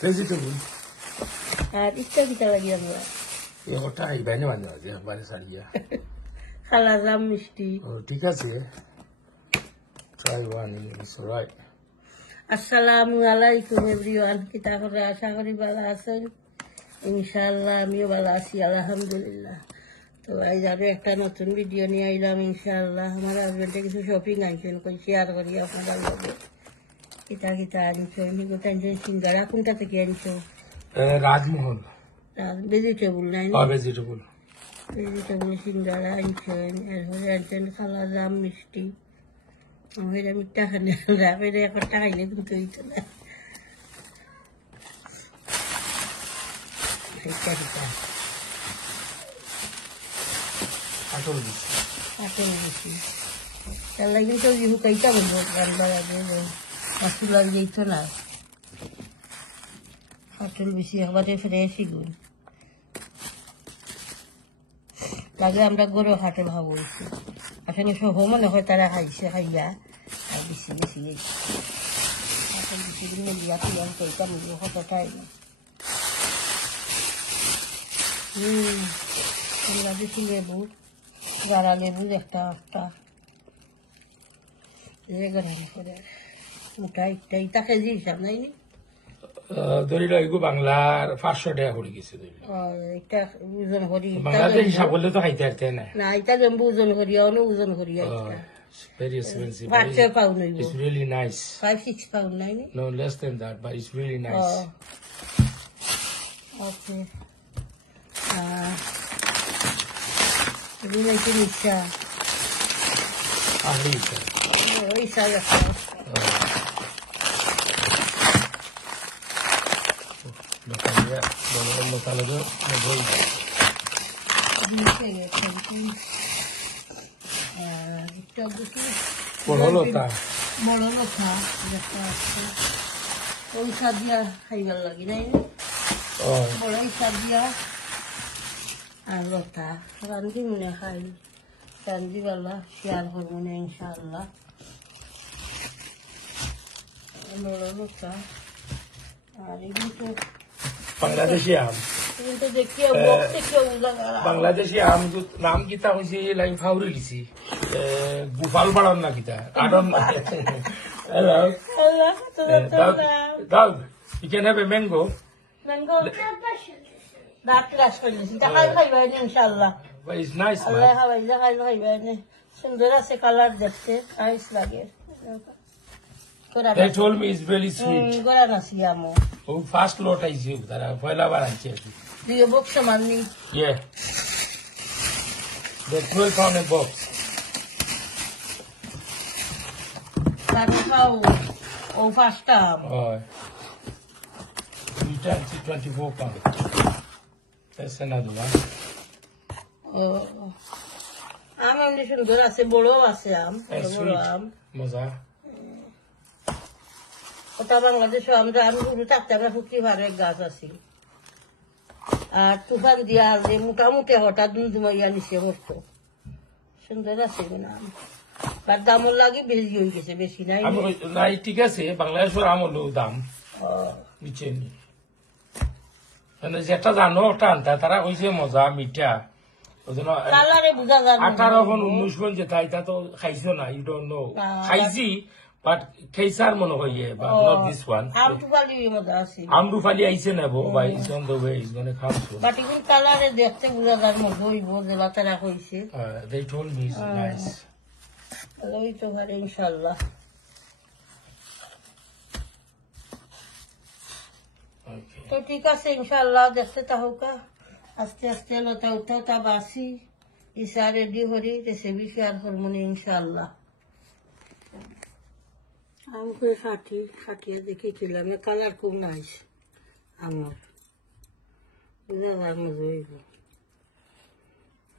ভেজিটেবল আর ইচ্ছা পিঠা লাগি আমরা ওটা বাইনে বান্ধে আছে একবারে সারিয়া খালা জাম মিষ্টি। ঠিক আছে try one it's right আসসালামু আলাইকুম এভরিওয়ান, কিতা করে আশা করি ভালো আছেন। ইনশাআল্লাহ আমিও ভালো আছি আলহামদুলিল্লাহ। তো আজ আরো একটা নতুন ভিডিও নিয়ে আইলাম ইনশাআল্লাহ। আমার হাজবেন্ডে কিছু শপিং আনছেন, কই শেয়ার করি আপনাদের লগে। কিতা কিতা আনছেন এগুলো আনছেন সিঙ্গারা। কোনটা থেকে আনছো? রাজমহল ভেজিটেবল নাই না? ভেজিটেবল সিঙ্গারা আনছেন, এরপরে আনছেন খালা জাম মিষ্টি। আমি মিঠা খানে যাবে একটা খাইলে কিন্তু হইতো না। কাটল দিছি তার লাগে তো শুকাইতে বলবো রান্নার আগে মাছুল আর যেত না। কাটল বেশি একবারে ফ্রেশ গুণ লাগে। আমরা গরু হাটে ভাব হয়েছি আসলে সহ মনে হয় তারা খাইছে খাইয়া আর বেশি বেশি কাটল বেশি দিন মিলিয়া পিয়ান কইতা মিলিয়ে কতটাই না। বেশি লেবু গাড়া লেবু একটা একটা গরম করে মোটা একটা ইটা কেজি হিসাব নাই নি ধরি এগু বাংলার 500 টাকা করে গেছে এটা ওজন করি। বাংলাদেশ হিসাব করলে তো খাইতে পারতে না। না এটা জম্বু ওজন করিয়া অন্য ওজন করিয়া very expensive 5 পাউন্ড হইব। it's really nice 5-6 পাউন্ড নাই নি? no less than that but it's really nice ওকে এগুলো কি নিচ্ছা ahorita ওই সাজা lo cambia lo calogo me voy বড়লতা ওই সাদিয়া খাইবার লাগি নাই বড় সাদিয়া আর লতা রান্ধি মনে খাই রান্ধিবেলা শেয়ার করবো না ইনশাআল্লাহ। বড় লতা আর এগুলো তো বাংলাদেশি আম বাংলাদেশি আম নাম কিতা হয়েছে লাইন ফাউরি লিছি গুফাল বাড়ান না কিতা আডন দাও you can have a mango দাঁত ক্লাস করে দিয়েছি টাকাই খাইবেন ইনশাআল্লাহ। but it's nice আল্লাহ খাইলে খাইবেন সুন্দর আছে কালার দেখতে নাইস লাগে। they told me it's really sweet গোরা নাসি আমো ও ফার্স্ট লট আইছে তারা পয়লা বার আনছে দিয়ে বক্স মাননি yeah the 12 pound a box তারপর খাও ও ফার্স্টটা oh return to 24 pound that's another one আম এমনি সুন্দর আছে, বড় আছে আম, বড় আম মজা। ওটা বাংলাদেশে আমরা আমি শুরু থাকতে আমরা ফুটকি ভারের গাছ আছি আর তুফান দিয়া হালদি মোটামুটি হঠাৎ দুমাইয়া নিচে বসতো সুন্দর আছে আম। তার দামও লাগে বেশি হয়ে গেছে, বেশি নাই নাই ঠিক আছে। বাংলাদেশের আম হলো দাম নিচে নি যেটা জানো ওটা আনতা তারা কইছে মজা মিঠা 18-19 যেটা এটা তো খাইছো না ইউ ডোন্ট নো খাইছি বাট খাইছার মনে হয় বাট নট দিস ওয়ান আমরুফালি আইছে নেবো বাই is on the way is gonna come soon but even কালারে দেখতে বুঝা যায় মনে হইব যে বাতারা কইছে they told me it's nice ওই তো ঘরে ইনশাআল্লাহ। তো ঠিক আছে ইনশাআল্লাহ দেখতে তাহকা আস্তে আস্তে লতা উঠা বাসি ইসা রেডি করি রেসিপি শেয়ার করবো না ইনশাআল্লাহ। আম করে খাটিয়া দেখেছিলাম কালার খুব নাইস আমার বুঝা যায় মজা হইব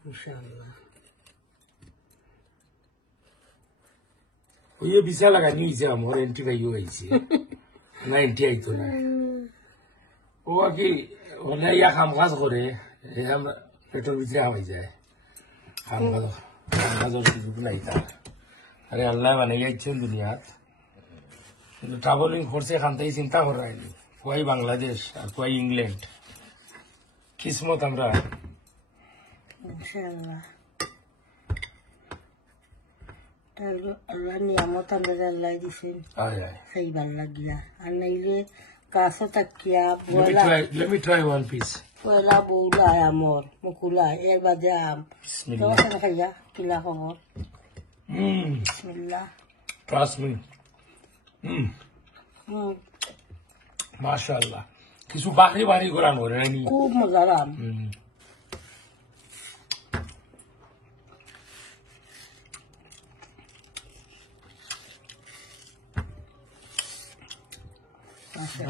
ইনশাআল্লাহ। ওই বিশা লাগানি হয়েছে আমার এন্ট্রি ভাইও আইছে না এন্ট্রি আইতো না ও আর কি হলে ইয়া কাম কাজ করে পেটের ভিতরে হামাই যায় কাম কাজের সুযোগ নাই তার। আরে আল্লাহ মানে যাইছেন দুনিয়াত ট্রাভেলিং করছে এখান থেকে চিন্তা করাইনি কয় বাংলাদেশ আর কয় ইংল্যান্ড কিসমত আমরা ইনশাআল্লাহ তাহলে আল্লাহ নিয়ামত আমরা আল্লাহ দিছেন আয় আয় খাইবার লাগিয়া আর নাইলে কাছে তাকিয়া let me try one piece পয়লা বউলা আমর মুকুলা এর বাদে আম bismillah তো খাইয়া কিলা খবর বিসমিল্লাহ trust me মাশাআল্লাহ কিছু বাকরি বাড়ি গোরান করে নাকি খুব মজার আম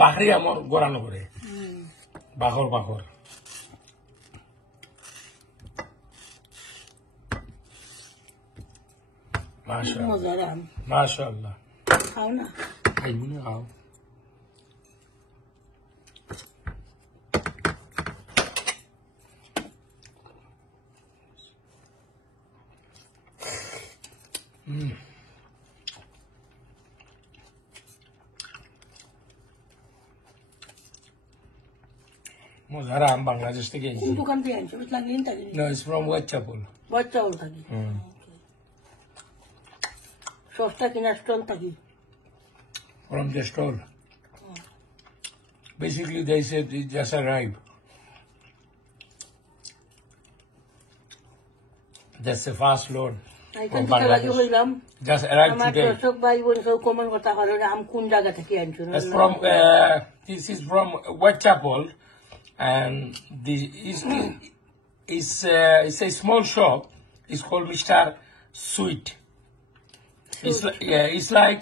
বাকরি আমার গোরানো করে বাকর বাকর মাশাআল্লাহ মজার আম মাশাআল্লাহ খাও না খাইবো না খাও মজার আম বাংলাদেশ থেকে কোন দোকান থেকে আনছো লাগিন থাকি No, it's from Whitechapel. বাচ্চা বল থাকি সস্তা কিনা স্টল থাকি From the stall. Basically, they said it just arrived. That's the fast load. এখান থেকে লাগি হইলাম Just arrived আমার today. দর্শক ভাই বোন সব কমন কথা হলো আম কোন জায়গা থেকে আনছো That's from, this is from Whitechapel. And it's a small shop. It's called Mr. Sweet. It's like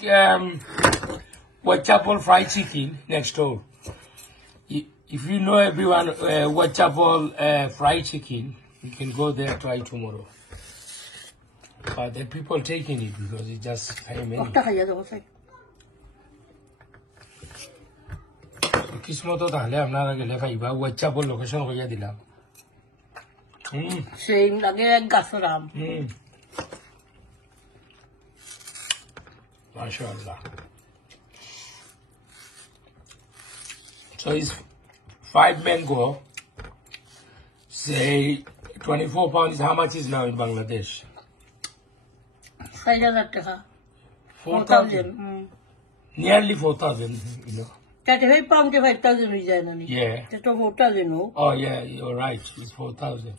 Whitechapel fried chicken next door. If you know everyone Whitechapel fried chicken, you can go there try tomorrow. But the people taking it because it just came in. একটা খাইয়া দেবো স্যার কিসমত তাহলে আপনারা গেলে পাইবা Whitechapel location কইয়া দিলাম সেই লাগে এক গাছের আম MashaAllah. So it's 5 mango. Say 24 pounds. How much is now in Bangladesh? 6,000 টাকা 4,000. Nearly 4,000. You know. তাতে হই পাউন্ডে 5,000 হয়ে যায় না Yeah. এটা মোটা যেন Oh yeah, you're right. It's 4,000.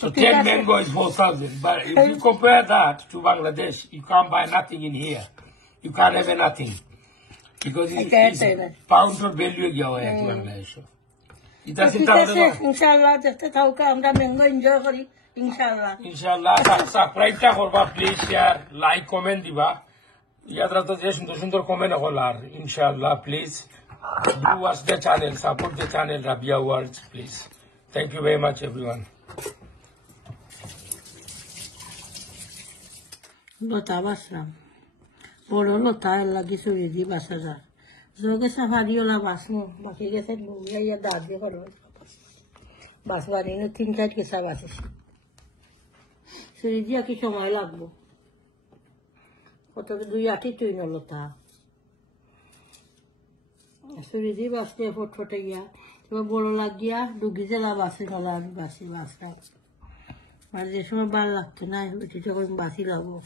So Okay, 10 that's mango is 4,000. But if you compare that to Bangladesh, you can't buy nothing in here. You can't have nothing. Because I can't it's say that. pound of value in Bangladesh. It doesn't ঠিক আছে sound ইনশাআল্লাহ দেখতে থাকুক আমরা mango enjoy করি ইনশাআল্লাহ Inshallah, subscribe টা করবা প্লিজ শেয়ার লাইক কমেন্ট দিবা ইয়াদরা তো যে সুন্দর সুন্দর কমেন্ট হলার ইনশাআল্লাহ please do watch the channel support the channel Rabia world please thank you very much everyone লতা বাসলাম বড় লতা লাগি চুরি দি বাসা যা যোগে সাফারিওলা বাসমু বাকি গেছে ইয়া দাঁত দিয়ে করো বাসবানি 3-4 কেসা বাসিস চুরি দিয়া কি সময় লাগবো কত 2-8 তুই নলতা চুরি দি বাসতে ফটফটে গিয়া এবার বড় লাগিয়া ডুগি জেলা বাসে নলা আমি বাসি বাসলাম মানে যে সময় ভালো লাগতো না ওইটি যখন বাসি লাগবো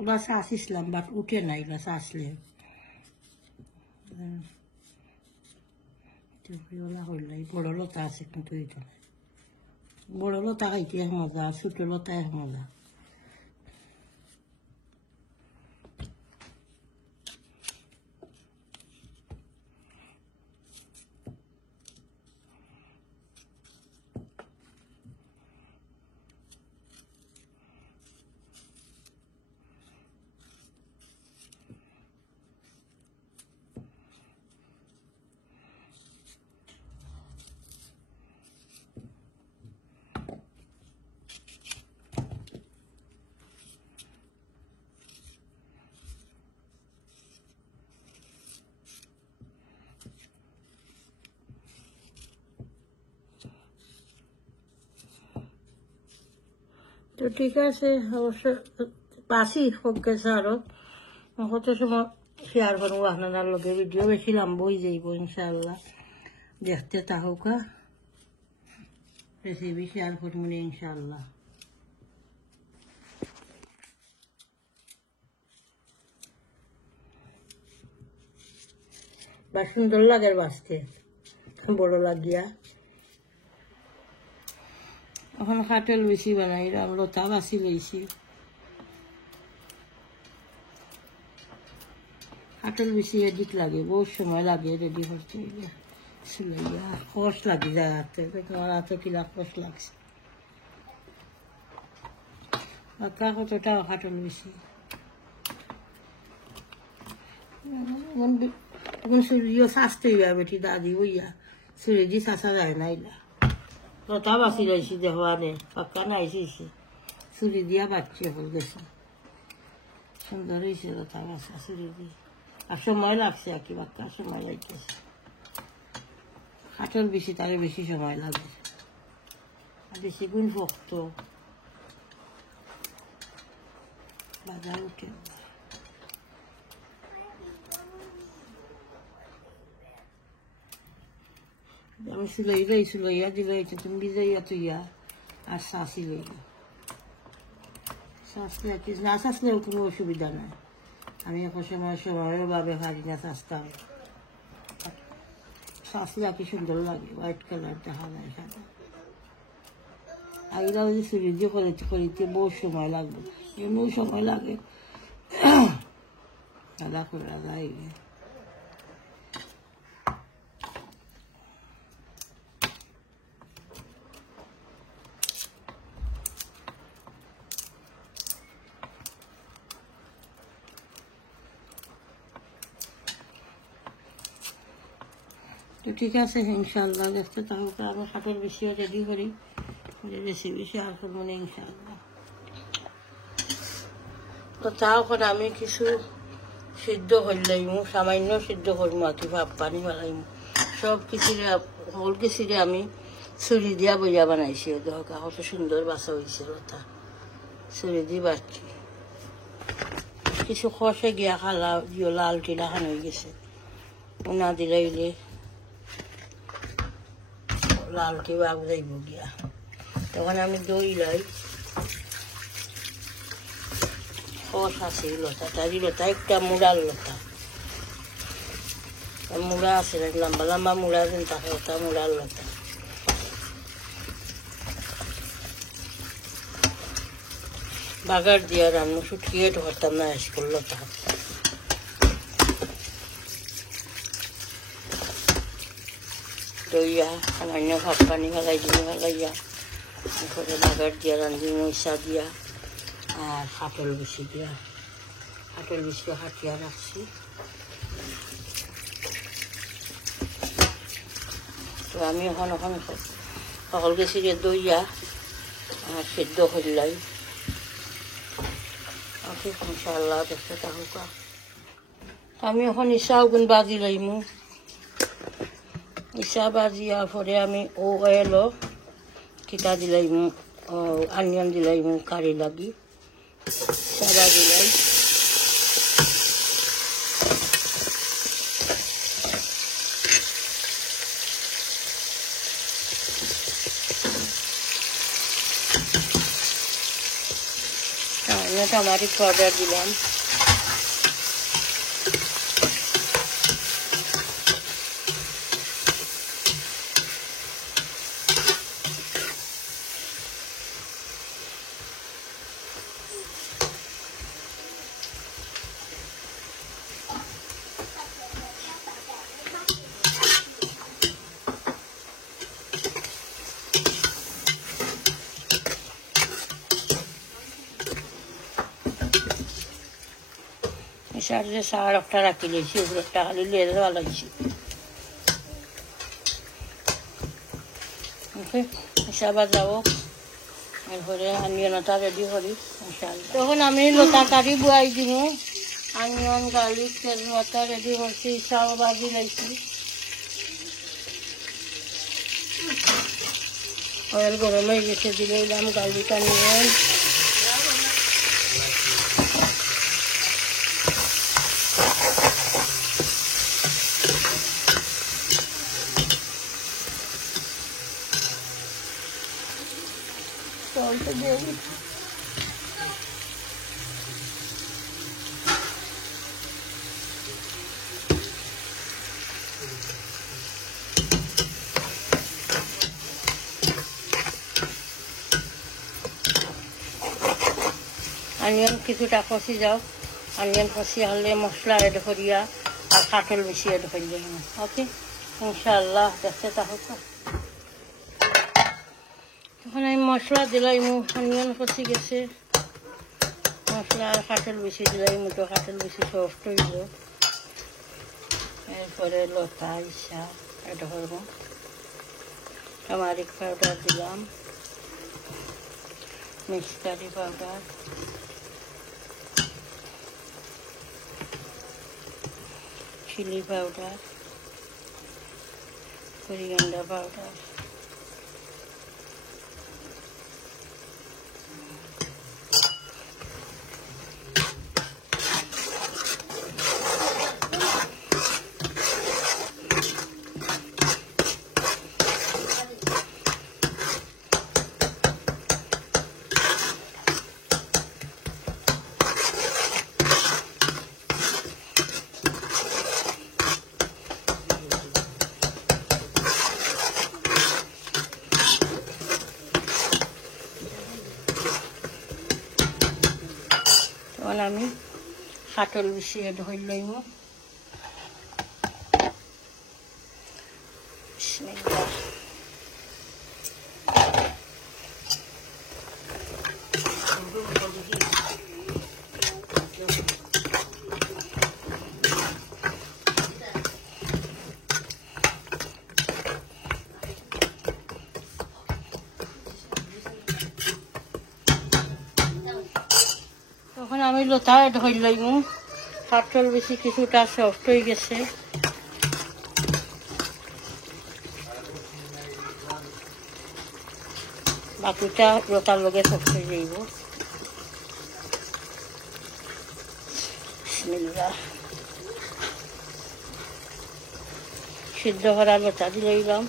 ওরা শ্বাস ইসলাম বাট উঠে না এগুলা শ্বাসলে ওলা হইলাই বড় লতা আছে কিন্তু এইটা বড় লতা খাইতে এক মজা ছোট লতা এক মজা তো ঠিক আছে, অবশ্য পাসি হোক গেছে আরো কত সময় শেয়ার করবো আপনার লগে, ভিডিও বেশি লম্বা হয়ে যাইব ইনশাআল্লাহ। দেখতে থাকুকা, রেসিপি শেয়ার করবো ইনশাআল্লাহ। বা সুন্দর লাগে বাঁচতে, বড় লাগিয়া। এখন কাটল বেশি বানাই, লতা বাছি লইছি। কাটল বেশি এদিক লাগে, বহুত সময় লাগে রেডি করতে হইলে। সুলাইয়া কষ লাগি যায় হাতে, তোমার হাতে কিলা কষ লাগছে। কতটা কাটল বেশি এখন চুরিও শাস্তি হইয়া বেটি দাদি হইয়া চুরি দি চাচা যায় না। ইলা লতা বাছি রয়েছি দেখবানে পাক্কা নাইছি, চুরি দিয়া বাচ্চি হল গেছে। সুন্দর হয়েছে লতা বাছা চুরি দিয়ে, আর সময় লাগছে আর কি, পাক্কা সময় লাগতেছে। কাঠল বেশি তারে বেশি সময় লাগে, আর বেশি গুণ শক্ত বাজার উঠে। আমি সুলাইয়া দিলে তুমি ভিজাইয়া তুইয়া আর শাঁসি লইয়া, শাঁসলে না শাঁসলেও কোনো অসুবিধা নাই। আমি এখন সময়ের ভাবে হারি না শাঁসতাম, শাঁসলে কি সুন্দর লাগে, হোয়াইট কালার দেখা যায় সাদা। আগেরা যদি চুরি দিয়ে করিতে বহু সময় লাগবে, এমনিও সময় লাগে সাদা করা যায়। তো ঠিক আছে ইনশাআল্লাহ, দেখতে তাহলে আমি কাঠের বেশিও রেডি করি, রেসিপি শেয়ার করবো না ইনশাআল্লাহ। তো তাও করে আমি কিছু সিদ্ধ করলাইমু, সামান্য সিদ্ধ করবো আর কি, ভাব পানি ফেলাইমু। সব কিছুরে হল কিছুরে আমি ছুরি দিয়া বইয়া বানাইছি, দেখা কত সুন্দর বাছা হয়েছে লতা, ছুরি দিয়ে বাড়ছি। কিছু খসে গিয়া খালা দিও, লাল টিলা খান হয়ে গেছে, না দিলে হইলে লালটি বাগ যাইব গিয়া। তখন আমি দই লাই, খস আছে লতা, তারি লতা একটা মুড়ার লতা, মুড়া আছে লম্বা লম্বা মুড়া যেন থাকে, ওটা মুড়ার লতা। বাগার দিয়া রান্না শুটকিয়ে ধরতাম না স্কুল লতা। দইয়া সামান্য ভাত পানি ফেলাই ফেলাইয়া করে বাগার দিয়া রান্ধি, মইসা দিয়া আর কাটল বেশি দিয়া, কাটল বেশি হাতিয়া রাখছি। তো আমি এখন সকল গেছি যে দইয়া আর সেদ্ধ করলাই, ইনশাআল্লাহ দেখতে থাকুকা। আমি এখন ইচ্ছাও গুণ বাজি লাইমু, ইচ্ছা বাজিয়া পরে আমি অয়েলও কিতা দিলাইমু, আনিয়ন দিলাইমু কারি লাগি, সাদা দিলাই। টমাটিক পাউডার দিলাম, সাড়ে সাড়ে একটা রাখি লেছি, উপরেরটা খালি লেলে ভালোছি। ওকে হিসাবা যাবো, এরপরে আনিয়নটা রেডি করি ইনশাআল্লাহ। তখন আমি লতা কারি বুয়াই দিব, আনিয়ন গার্লিক তেল মতো রেডি করছি, চাও ভাজি লাইছি। অয়েল গরম হয়ে গেছে, দিয়ে দিলাম গার্লিক আনিয়ন, সল্ট দিয়ে দিই। অনিয়ন কিছুটা কষি যাও, অনিয়ন কষি হলে মশলা এড করিয়া আর কাঁঠাল বেশি এড করিয়া ওকে ইনশাআল্লাহ দেখতে থাকো। তখন আমি মশলা দিলাম, অনিয়ন কষি গেছে, মশলা আর কাঁঠাল বেশি দিলাম, তো কাঁঠাল বেশি সফট হইব। এরপরে লতা ইসা এড করবো, টামারিক পাউডার দিলাম, mix curry powder, chilli powder, coriander powder, তখন আমি কাঁঠাল বেশি এড হইল বিসমিল্লাহ। তখন আমি লতা এড হইলাম, কাঁঠাল বেশি কিছুটা সফট হয়ে গেছে। বাকিটা লতার লগে সফট হয়ে যাইব। বিসমিল্লাহ। সিদ্ধ করা লতা দিলাম,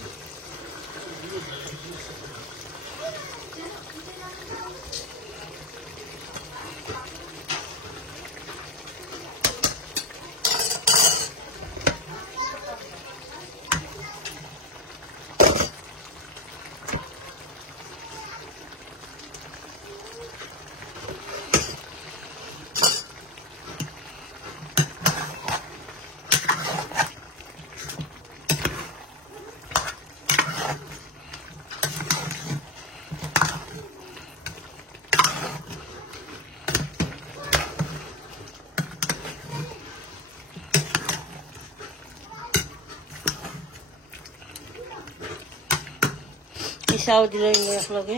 ইসাও দিলাম একলগে,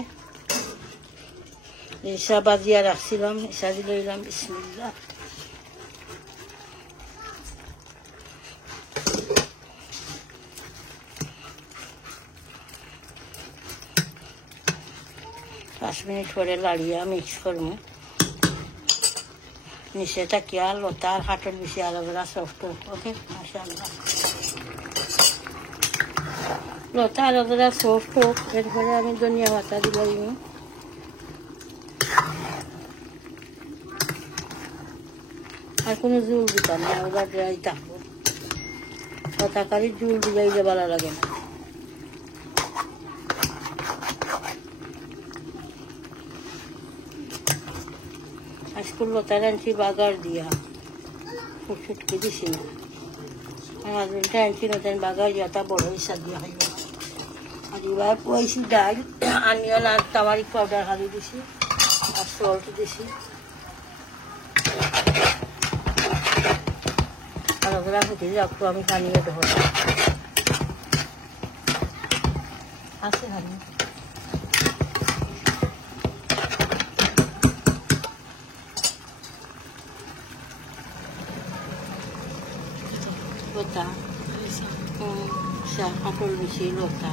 ইসা বাজিয়া রাখছিলাম, ইসা দিলাম। বিসমিল্লাহ। পাঁচ মিনিট পরে লাড়িয়া মিক্স করবো। নিচে তাকিয়া লতা আর কাঁঠাল বেশি আলাদা সফট। ওকে মাশাআল্লাহ, লতা আলাদা সফট হোক। এরপরে আমি ধনিয়া পাতা দিলাম, আর কোনো জুল দিতাম না, ওরা ড্রাই থাকবো। তরকারির জুল দিলে ভালো লাগে না। আজকাল লতা আনছি বাগার দিয়া, ফুটফুটকে দিছি না। আমার হাজবেন্ডটা আনছি না, তাই বাগার দিয়া তা বড় হিসাব দিয়া খাইব। আর এবার পয়সি ডাল, অনিয়ন আর টামারিক পাউডার হারিয়ে দিছি, আর সল্ট দিছি। আর ওগুলা ফুটে যাক, আমি পানিয়ে ধর আছে হারি লতা, কাঁঠাল বেশি লতা।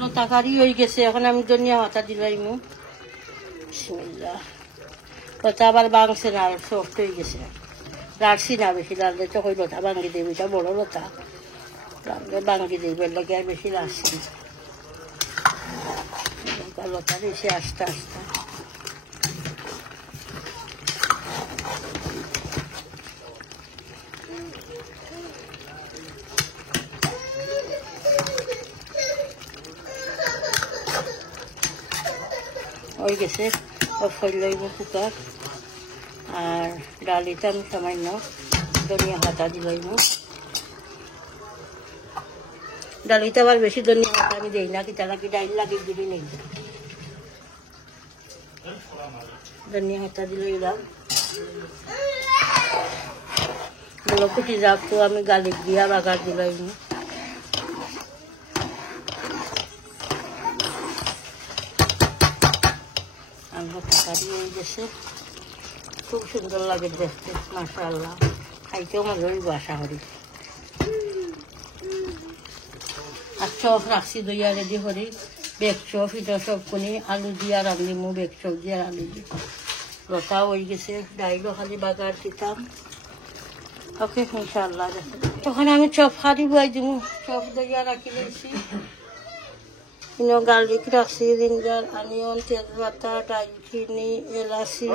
লতা কারি হয়ে গেছে, এখন আমি ধনিয়া পাতা দিলাম। বিসমিল্লাহ। লতা আবার ভাঙছে না, সফট হয়ে গেছে। লাড়ছি না বেশি, লাড়লে তো ওই লতা ভাঙি দেবে, এটা বড় লতা, লাড়লে ভাঙি দেবে, লাগে আর বেশি লাড়ছি না। লতা দিয়েছি আস্তে আস্তে। হয়ে গেছে, ফল লইব কুকার। আর ডালিতে আমি সামান্য ধনিয়া পাতা দিলাইব। ডালিতে আবার বেশি ধনিয়া পাতা আমি দিই না, কিতা নাকি ডাইল লাগে দিবি নেই। ধনিয়া পাতা দিলাম, কুটি যাক তো আমি গালিক দিয়া বাগার দিলাইব। তরকারি হয়ে গেছে, খুব সুন্দর লাগে দেখতে, মাশাআল্লাহ। খাইতেও মজা হইব আশা করি। আর চপ রাখছি দইয়া রেডি করি, বেগ চপ এটা সব কোনি আলু দিয়া রাঁধিমু, বেগ চপ দিয়া আলু দিয়ে। লতাও হয়ে গেছে, ডাইলও খালি বাগার দিতাম। ওকে ইনশাআল্লাহ। তখন আমি চপ খারি বুয়াই দিব, চপ দইয়া রাখি লইছি। গার্লিক রাখছি, জিঞ্জার, অনিয়ন, তেজপাতা, দারচিনি, এলাচি।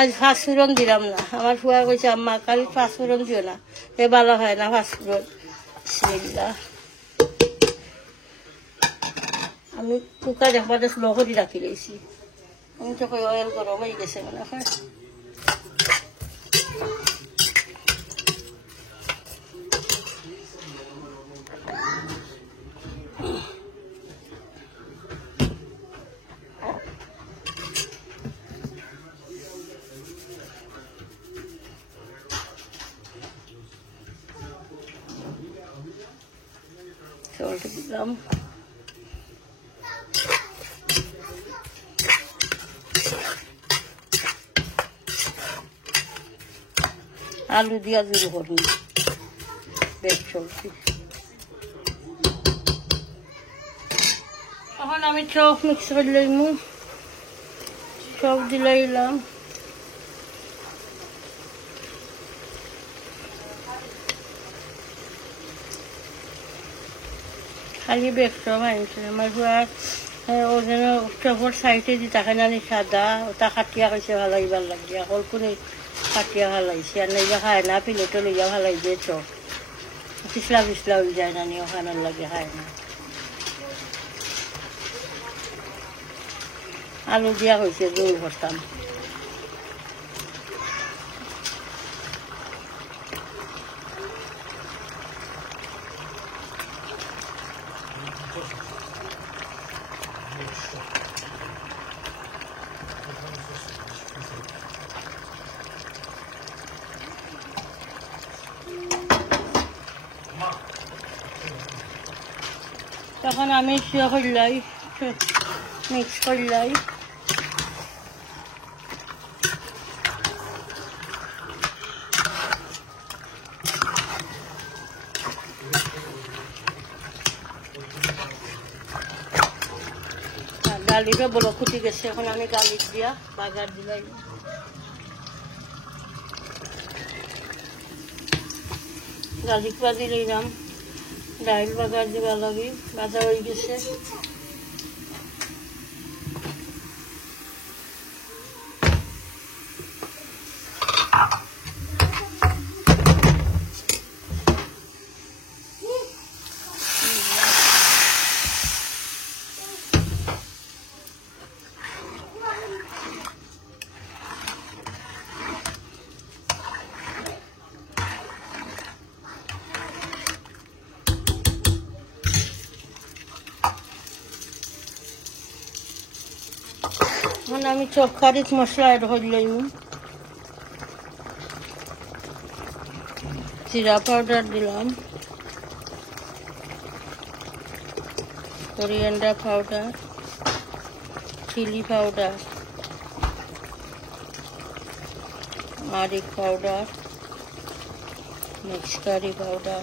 আজ ফাঁসফোড়ন দিলাম না, আমার ফুয়া কইছে আম্মা কালি ফাঁসফোড়ন দিও না, এ ভালো হয় না ফাঁসফোড়ন। বিসমিল্লাহ। আমি কুকার একবারে স্লো করে রাখি রয়েছি। আমি তো কই অয়েল গরম হয়ে গেছে মনে হয়। সল্ট দিলাম, আলু দিয়া জুড়ে করবো বেশ সবজি। এখন আমি চপ মিক্স করে লইমু, চপ দিলাইলাম। খালি বেগ চপ আনছে আমার ঘর, ও যেন চপর সাইডে দি তাকে নানি সাদা, ওটা কাটিয়া খাইছে ভালো ইবার লাগে, অকল কোনে কাটিয়া ভালাইছে। আর নাইবা খায় না, প্লেটও লইয়া ভালাই দিয়ে চপ পিছলা পিছলা হয়ে যায় নানি, ওখানোর লাগে খায় না। আলু দিয়া হয়েছে জোর করতাম। তখন আমি করলাই মিক্স করলাই। ডালিটা বড় ফুটি গেছে, এখন আমি গালিক দিয়া বাগার দিলাই। গালিক বাজি লইলাম, ডাইল বাগার দিবা লাগে, বাজা হয়ে গেছে। এখন আমি চপ কারিত মশলা এড করে লইম। জিরা পাউডার দিলাম, কোরিয়ান্ডার পাউডার, চিলি পাউডার, মারিক পাউডার, মিক্স কারি পাউডার,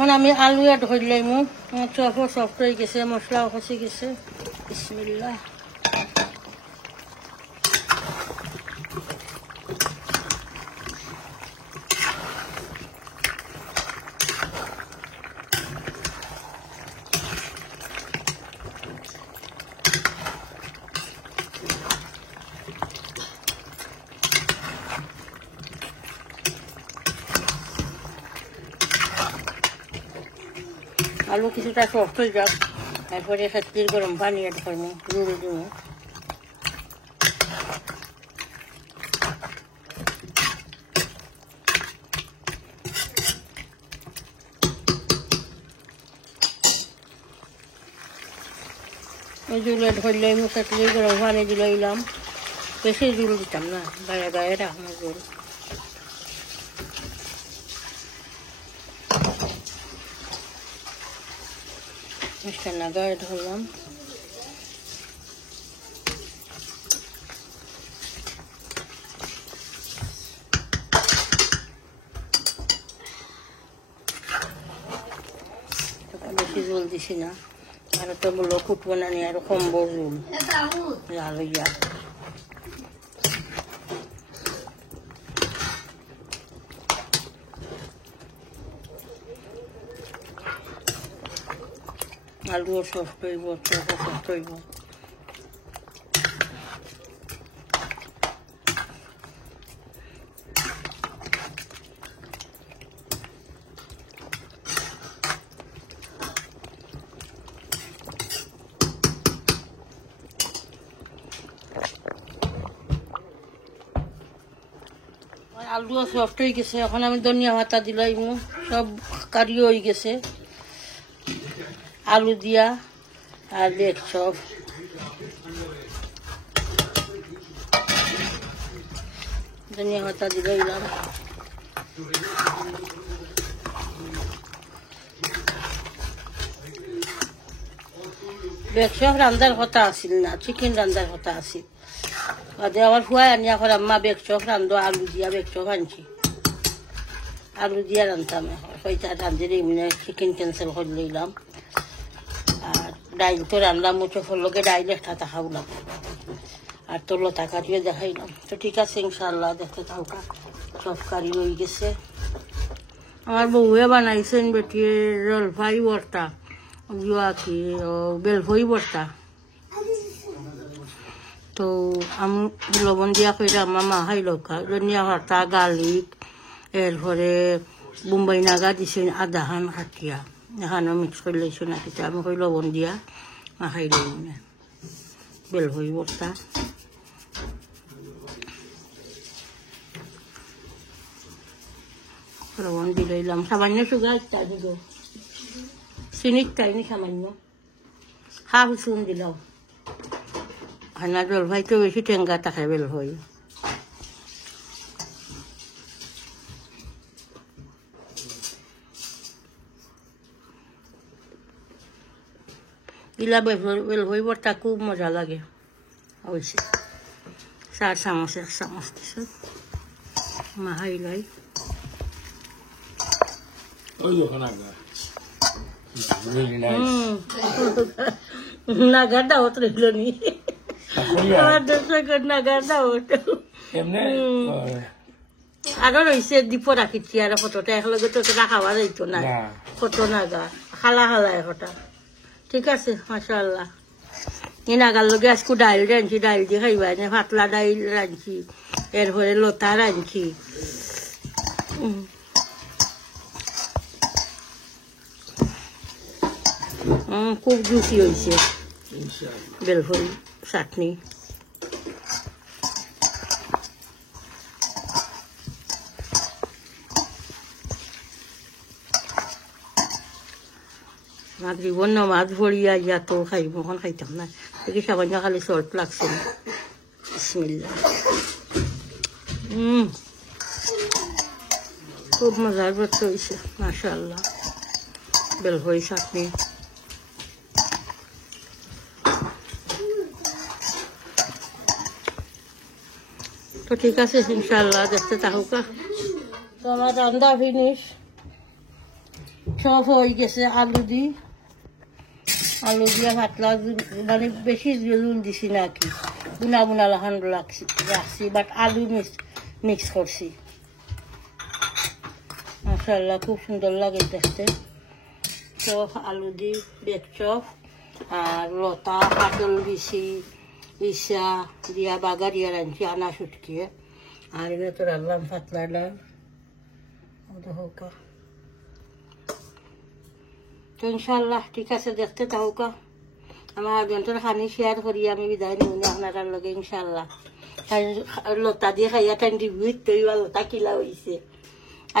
এখন আমি আলু এড করে লইমু চপও সফট হয়ে গেছে মশলাও খসে গেছে বিসমিল্লাহ আলু কিছুটা সফট হয়ে যাক তারপরে খাতির গরম পানি এড করবো জুড়ে দিব জুল এড করলে আমি খাতির গরম পানি দিলাম বেশি জুল দিতাম না গায়ে গায়ে রাখবো জুল মিষ্টি না গায়ে ধরলাম বেশি জল দিছি না আর তো বললো ফুটবো না নিয়ে আরো কমবো জল জাল হইয়া আলুও সফট হইব চপও সফট হইব আলুও সফট হয়ে গেছে এখন আমি ধনিয়া পাতা দিলাম সব কারিও হয়ে গেছে আলু দিয়া আর বেগ চপ ধনিয়া পাতা দিলাম বেগ চপ রান্ধার কথা আসিল না চিকেন রান্ধার কথা আসিল আমার ফুয়াই আনিয়া করে আম্মা বেগ চপ রান্ধো আলু দিয়া বেগ চপ আনছি আলু দিয়া রান্ধাম হয়তো রান্ধি এমনি চিকেন ক্যান্সেল করে লইলাম আর ডাইল তো রান্নাম মুচো ফলকে ডাইল একটা দেখাবলাম আর তো লতা কাটিও দেখাইলাম তো ঠিক আছে ইনশাল্লাহ দেখতে থাকা সব কারি হয়ে গেছে আমার বউয়ে বানাইছেন বেটিয়ে জলফাই ভর্তা কি বেলফই ভর্তা তো আমি লবণ দিয়া করে আমার মা খাই লকা ধনিয়া পাতা গার্লিক এরপরে বোম্বাই নাগা দিছেন আধা খান কাটিয়া এখানেও মিক্স করে লইছো না কিন্তু আমি কই লবণ দিয়া মাখাই লই না বেলফই ভর্তা লবণ দি লইলাম সামান্য সুগার একটা দিব চিনির টাইনি সামান্য হাফ চুন দিলাম হানা জলফাই তো বেশি টেঙ্গা থাকে বেলফই ইলা বেলফই ভর্তা খুব মজা লাগে অবশ্যই 4 চামচ 1 চামচ দিছো মাহাই লাই ওই ওখানে really nice nagar daot rehlo ni amar deshakor nagar daot emne agor hoise dipo rakhichi ar photota ekloge to rakhawa jaito na photo nagar khala khala ekota ঠিক আছে মাশাআল্লাহ এই নাগার লগে আজকে ডাইল রাঁধছি ডাইল দিয়ে খাইবা না পাতলা ডাইল রাঁধছি এরপরে লতা রাঁধছি খুব জুসি হয়েছে বেলফুল চাটনি জীবন মাছ ভরিয়া ইয়া তো খাইব এখন খাইতাম না দেখি সামান্য খালি সল্ট লাগছে বিসমিল্লাহ খুব মজার ভর্তা হয়েছে মাশাআল্লাহ বেলফুল চাটনি তো ঠিক আছে ইনশাআল্লাহ দেখতে থাকুকা তো আমার রান্না ফিনিশ চপ হয়ে গেছে আলু দিয়া পাতলা মানে বেশি জুল দিছি না কি বুনা বুনা লাহান রাখছি বাট আলু মিক্স করছি মাশাআল্লাহ খুব সুন্দর লাগে দেখতে চপ আলু দি বেগ চপ আর লতা পাতল বিচি ইসা দিয়া বাগারিয়া রাঁধছি আনা শুটকিয়ে আর এনে তো রাখলাম পাতলা ডাল হোক তো ইনশাল্লাহ ঠিক আছে দেখতে থাকুকা আমার হাজবেন্ডের খানি শেয়ার করি আমি বিদায় নিই আপনার লগে ইনশাল্লাহ লতা দিয়ে খাইয়া টাইম দিবি তৈ লতা কিলা হয়েছে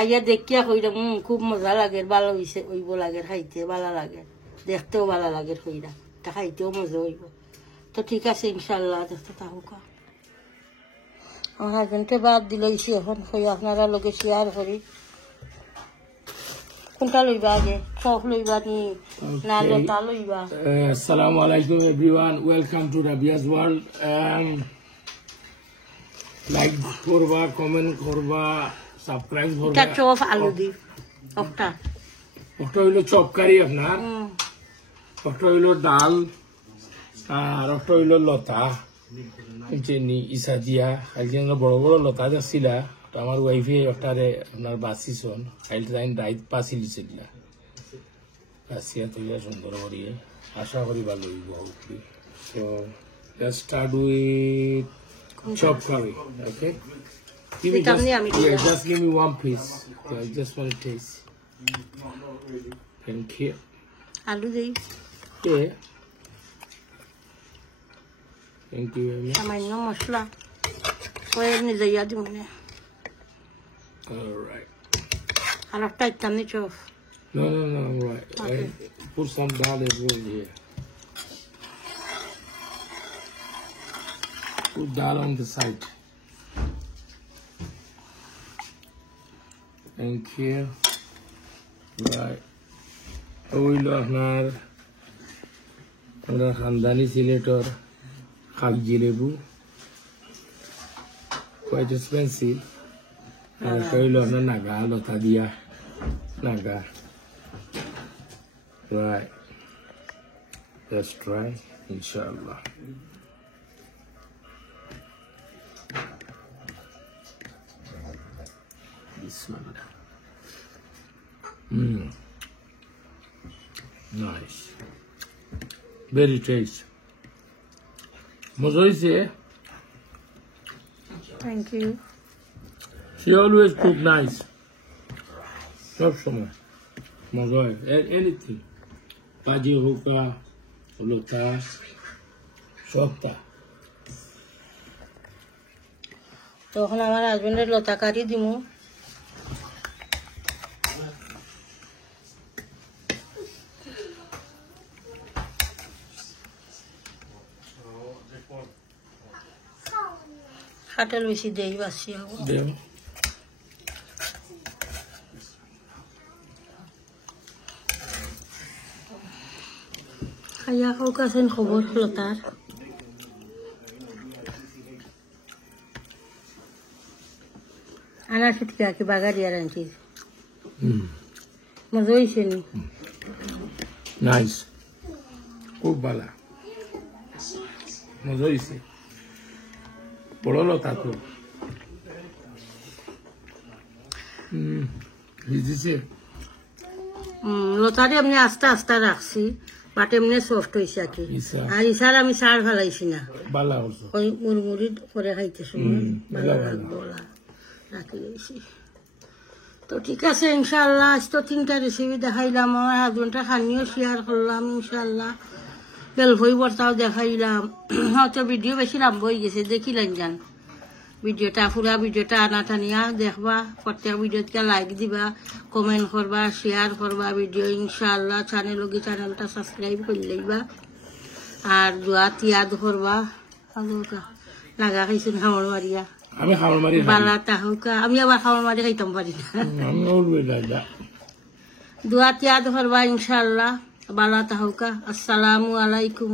আইয়া দেখিয়া কইরা খুব মজা লাগে ভালো হয়েছে ওইব লাগে খাইতে ভালো লাগে দেখতেও ভালো লাগে কইরা তা খাইতেও মজা হইব তো ঠিক আছে ইনশাল্লাহ দেখতে থাকুকা আমার হাজবেন্ডে বাদ দিলইছি এখন কই আপনারা লগে শেয়ার করি কোনটা লইবা আগে চপ লইবা নি না লতা লইবা Assalamu alaikum everyone, welcome to Rabia's World. Like করবা, কমেন্ট করবা, সাবস্ক্রাইব করবা। এটা চপ আলু দি ওটা হইলো চপ কারি আপনার, ওটা হইলো ডাল আর ওটা হইলো লতা চিনি ইসা দিয়া একজন বড় বড় লতা যাচ্ছিলা আমার ওয়াইফে ওটারে আপনার বাসিছন খাইল তাইন রাইত পাসি লিছিলা বাসিয়া তৈরি সুন্দর করিয়ে আশা করি ভালো হইব so let's start with chop curry okay just give me one piece. I just want to taste. Thank you. আলু দেই Yeah. Thank you very much. সামান্য মশলা ওই নিজে ইয়া দিব না All right. আর একটা ইতাম নি chop No, I'm right. Okay. I put some dal as well here. Put dal on the side. Thank you. Right. ওইলো আপনার আমরা খানদানি সিলেটর কাগজি লেবু quite expensive. আর কইলো আপনার নাগা লতা দিয়া নাগা. Right. Let's try, inshallah. Bismillah. Nice. Very tasty. Mozoise, thank you she always cook nice. Sab সময় মজা anything. Paji hoka, lota, sopta. তখন আমার হাজবেন্ডের লতা কারি দিমু খাটেল বেশি দেই বাসি হবো দেও খাইয়া খাওক আছেন খবর লতার আনা ছুটকি আঁকি বাগারিয়া রাঁধছি মজা হয়েছে নি নাইস খুব ভালো মজা হয়েছে বড় লতা তো ভিজিছে লতারে এমনি আস্তে আস্তে রাখছি বাট এমনি সফট হয়েছে আর কি আর ইসার আমি সার ফেলাইছি না ভালো হচ্ছে ওই মুড়মুড়ি করে খাইতে সময় ভালো লাগবো রাখি দিয়েছি তো ঠিক আছে ইনশাল্লাহ আজ তো 3টা রেসিপি দেখাইলাম আমার হাজবেন্ডটা খানিও শেয়ার করলাম ইনশাল্লাহ বেলভই বর্তাও দেখাইলাম হয়তো ভিডিও বেশি লম্বা হয়ে গেছে দেখিলেন যান ভিডিওটা পুরা ভিডিওটা আনা টানিয়া দেখবা প্রত্যেক ভিডিওতে লাইক দিবা কমেন্ট করবা শেয়ার করবা ভিডিও ইনশাল্লাহ চ্যানেলটা সাবস্ক্রাইব করে লইবা আর দোয়া তিয়াদ করবা লাগা খাইছেন খামর মারিয়া আমি খামর মারি বালা তাহুকা আমি আবার খামর মারি খাইতাম পারি না আমি অলওয়েজ লাইক দ্যাট দোয়া তিয়াদ করবা ইনশাল্লাহ বালা তাহুকা আসসালামু আলাইকুম